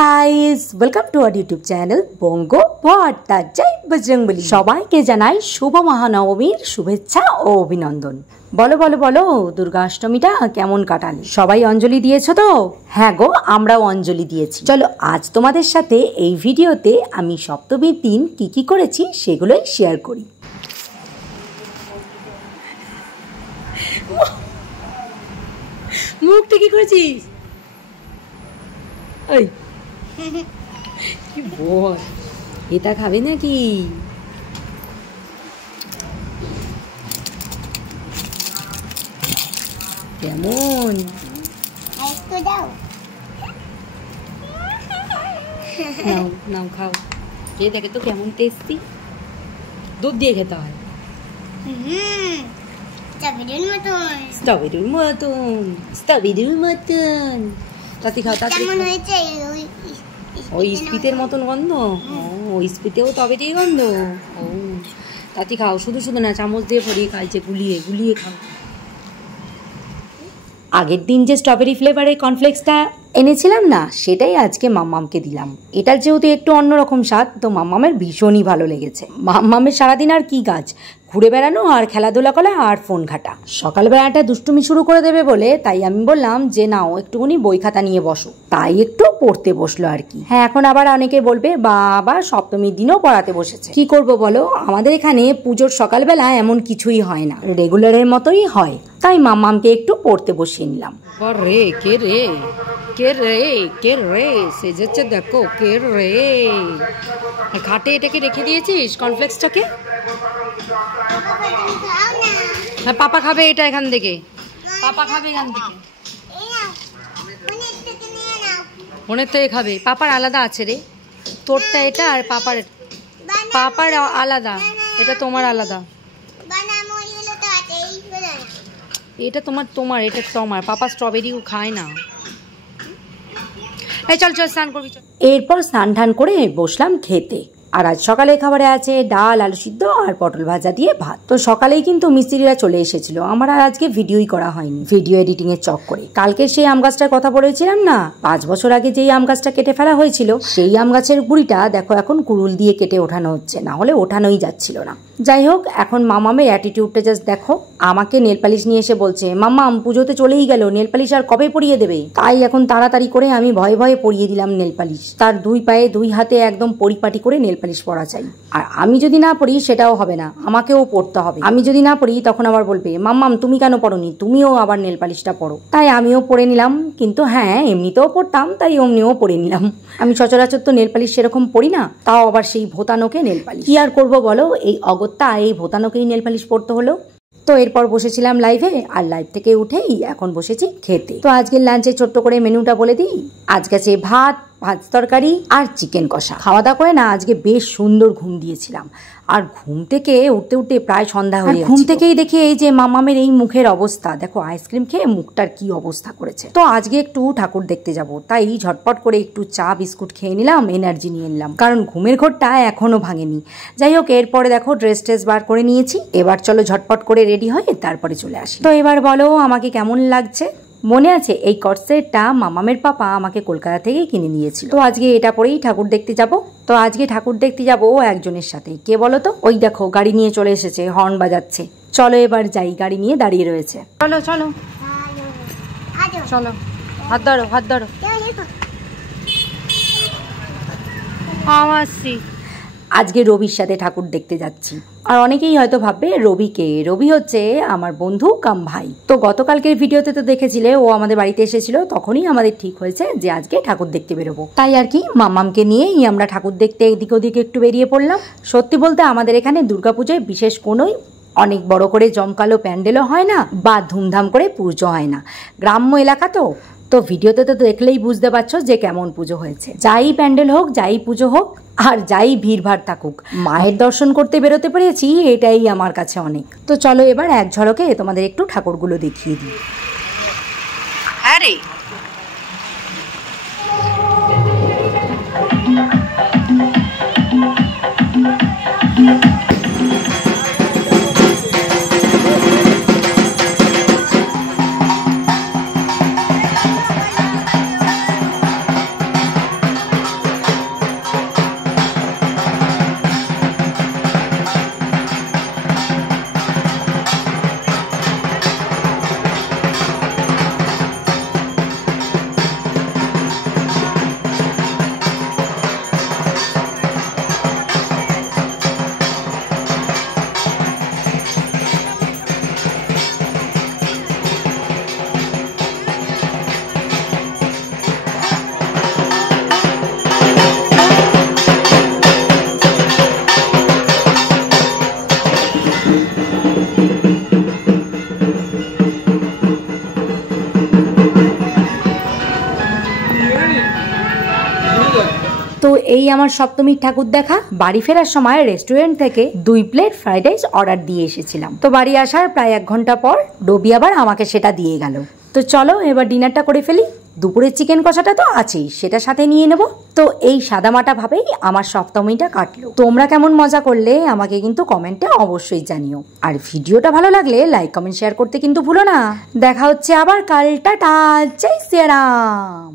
Guys, welcome to our YouTube channel Bongo Bhattacharya Bajrangbali. সবাইকে জানাই শুভ মহানবমীর শুভেচ্ছা ও অভিনন্দন। বলো বলো বলো, দুর্গাষ্টমীটা কেমন কাটালে? সবাই অঞ্জলি দিয়েছো তো? হ্যাঁ গো, আমরাও অঞ্জলি দিয়েছি। চলো আজ তোমাদের সাথে এই ভিডিওতে আমি সপ্তমীর দিন কি কি করেছি সেগুলোই শেয়ার করি। মুখটা কি করেছিস? ওই কি বল, এটা খাবে নাকি? কেমন নাও নাও খাও, খেয়ে দেখে তো কেমন টেস্টি। দুধ দিয়ে খেতে হয়। স্ট্রবেরির মতন স্ট্রবেরির মতন। তাতে খাও, তাতে ওই স্পিতের মতন গন্ধ। ও স্পিতেও স্ট্রবেরির গন্ধ। ও তাতে খাও, শুধু শুধু না, চামচ দিয়ে ভরিয়ে খাইছে, গুলিয়ে গুলিয়ে খাও। আগের দিন যে স্ট্রবেরি ফ্লেভারের কর্নফ্লেক্সটা এনেছিলাম না, সেটাই আজকে মাম্মামকে দিলাম। এটার যেহেতু একটু অন্যরকম স্বাদ, তো মাম্মামের ভীষণই ভালো লেগেছে। মাম্মামের সারাদিন আর কি কাজ, ঘুরে বেড়ানো আর খেলাধুলা করা আর ফোন ঘাটা। সকালবেলাটা দুষ্টুমি শুরু করে দেবে বলে তাই আমি বললাম যে নাও একটুখানি বই খাতা নিয়ে বসো, তাই একটু পড়তে বসলো আর কি। হ্যাঁ, এখন আবার অনেকে বলবে বাবা সপ্তমীর দিনও পড়াতে বসেছে। কি করব বলো, আমাদের এখানে পুজোর সকালবেলা এমন কিছুই হয় না, রেগুলারের মতোই হয়। তাই মাম্মামকে একটু পড়তে বসিয়ে নিলাম। রে কে রে কে রে কে রে সেজেছে, দেখো কে রে। খাটে এটাকে রেখে দিয়েছিস কর্নফ্লেক্সটাকে? হ্যাঁ, পাপা খাবে এটা এখান থেকে, পাপা খাবে এখান থেকে। মনের থেকে খাবে, পাপার আলাদা আছে রে। তোরটা এটা আর পাপার পাপার আলাদা, এটা তোমার আলাদা। এটা তোমার তোমার এটা তোমার। পাপা স্ট্রবেরিও খায় না। এই চল চল স্নান করবি। এরপর স্নান টান করে বসলাম খেতে। আর আজ সকালে খাবারে আছে ডাল, আলু সিদ্ধ আর পটল ভাজা দিয়ে ভাত। তো সকালেই কিন্তু মিস্ত্রিরা চলে এসেছিল, আমার আর আজকে ভিডিওই করা হয়নি, ভিডিও এডিটিং এর চক্করে। কালকে সেই আম গাছটার কথা বলেছিলাম না, 5 বছর আগে যেই আম গাছটা কেটে ফেলা হয়েছিল, সেই আম গাছের গুড়িটা দেখো এখন কুড়ুল দিয়ে কেটে ওঠানো হচ্ছে, না হলে ওঠানোই যাচ্ছিল না। যাই হোক, এখন মামামের অ্যাটিটিউডটা জাস্ট দেখো। আমাকে নেল পালিশ নিয়ে এসে বলছে, মাম্মাম পুজোতে চলেই গেল, নেল পালিশ আর কবে পরিয়ে দেবে? তাই এখন তাড়াতাড়ি করে আমি ভয়ে ভয়ে পরিয়ে দিলাম নেল পালিশ। তার 2 পায়ে 2 হাতে একদম পরিপাটি করে নেল পালিশ পরা চাই। আর আমি যদি না পড়ি সেটাও হবে না, আমাকেও পড়তে হবে। আমি যদি না পড়ি তখন আবার বলবে, মাম্মাম তুমি কেন পড়োনি, তুমিও আবার নেল পালিশটা পড়ো। তাই আমিও পরে নিলাম, কিন্তু হ্যাঁ এমনিতেও পড়তাম, তাই অমনিও পরে নিলাম। আমি সচরাচর তো নেল পালিশ সেরকম পড়ি না, তাও আবার সেই ভোতানোকে নেল পালিশ। কি আর করবো বলো, এই অগত্যা এই ভোতানোকেই নেল পালিশ পড়তে হলো। তো এরপর বসেছিলাম লাইভে, আর লাইভ থেকে উঠেই এখন বসেছি খেতে। তো আজকের লাঞ্চে ছোট্ট করে মেনুটা বলে দিই। আজকে আছে ভাত, ভাত তরকারি আর চিকেন কষা। খাওয়া দাওয়া করে না আজকে বেশ সুন্দর ঘুম দিয়েছিলাম, আর ঘুম থেকে উঠতে উঠতে প্রায় সন্ধ্যা হয়ে গেছে। ঘুম থেকেই দেখি এই যে মামামের এই মুখের অবস্থা দেখো, আইসক্রিম খেয়ে মুখটার কি অবস্থা করেছে। তো আজকে একটু ঠাকুর দেখতে যাব, তাই ঝটপট করে একটু চা বিস্কুট খেয়ে নিলাম, এনার্জি নিয়ে নিলাম, কারণ ঘুমের ঘোরটা এখনো ভাঙেনি। যাই হোক, এরপরে দেখো ড্রেস বার করে নিয়েছি। এবার চলো ঝটপট করে রেডি হয়ে তারপরে চলে আসি। তো এবার বলো আমাকে কেমন লাগছে? মনে আছে এই কটসেটটা মামামের পাপা আমাকে কলকাতা থেকেই কিনে নিয়েছিল। তো আজকে এটা পরেই ঠাকুর দেখতে যাব। তো আজকে ঠাকুর দেখতে যাব একজনের সাথে। কে বলো তো? ওই দেখো গাড়ি নিয়ে চলে এসেছে, হর্ন বাজাচ্ছে। চলো এবার যাই, গাড়ি নিয়ে দাঁড়িয়ে রয়েছে। চলো চলো চলো, হাত ধরো হাত ধরো। আসছি। আজকে রবির সাথে ঠাকুর দেখতে যাচ্ছি। আর অনেকেই হয়তো ভাববে রবিকে, রবি হচ্ছে আমার বন্ধু কাম ভাই। তো গতকালকের ভিডিওতে তো দেখেছিলে, ও আমাদের বাড়িতে এসেছিল, তখনই আমাদের ঠিক হয়েছে যে আজকে ঠাকুর দেখতে বেরোবো। তাই আর কি মামামকে নিয়েই আমরা ঠাকুর দেখতে এদিক ওদিক একটু বেরিয়ে পড়লাম। সত্যি বলতে আমাদের এখানে দুর্গাপুজোয় বিশেষ কোনোই অনেক বড় করে জমকালো প্যান্ডেলও হয় না, বা ধুমধাম করে পুজো হয় না। গ্রাম্য এলাকা তো ভিডিওতে তো দেখলেই বুঝতে পারছো যে কেমন পুজো হয়েছে। যাই প্যান্ডেল হোক, যাই পুজো হোক, আর যাই ভিড়ভাড় থাকুক, মায়ের দর্শন করতে বেরোতে পেরেছি, এটাই আমার কাছে অনেক। তো চলো এবার এক ঝলকে তোমাদের একটু ঠাকুরগুলো দেখিয়ে দিই। আরে এই আমার সপ্তমীর ঠাকুর দেখা। বাড়ি ফেরার সময় রেস্টুরেন্ট থেকে 2 প্লেট ফ্রাইড রাইস অর্ডার দিয়ে এসেছিলাম। তো বাড়ি আসার প্রায় 1 ঘন্টা পর ডবি আবার আমাকে সেটা দিয়ে গেল। তো চলো এবার ডিনারটা করে ফেলি। দুপুরের চিকেন কষাটা তো আছেই, সেটা সাথে নিয়ে নেব। তো এই সাদামাটা ভাবেই আমার সপ্তমীটা কাটলো। তোমরা কেমন মজা করলে আমাকে কিন্তু কমেন্টে অবশ্যই জানিও। আর ভিডিওটা ভালো লাগলে লাইক কমেন্ট শেয়ার করতে কিন্তু ভুলো না। দেখা হচ্ছে আবার কাল। টাটা, জয় শ্রীরাম।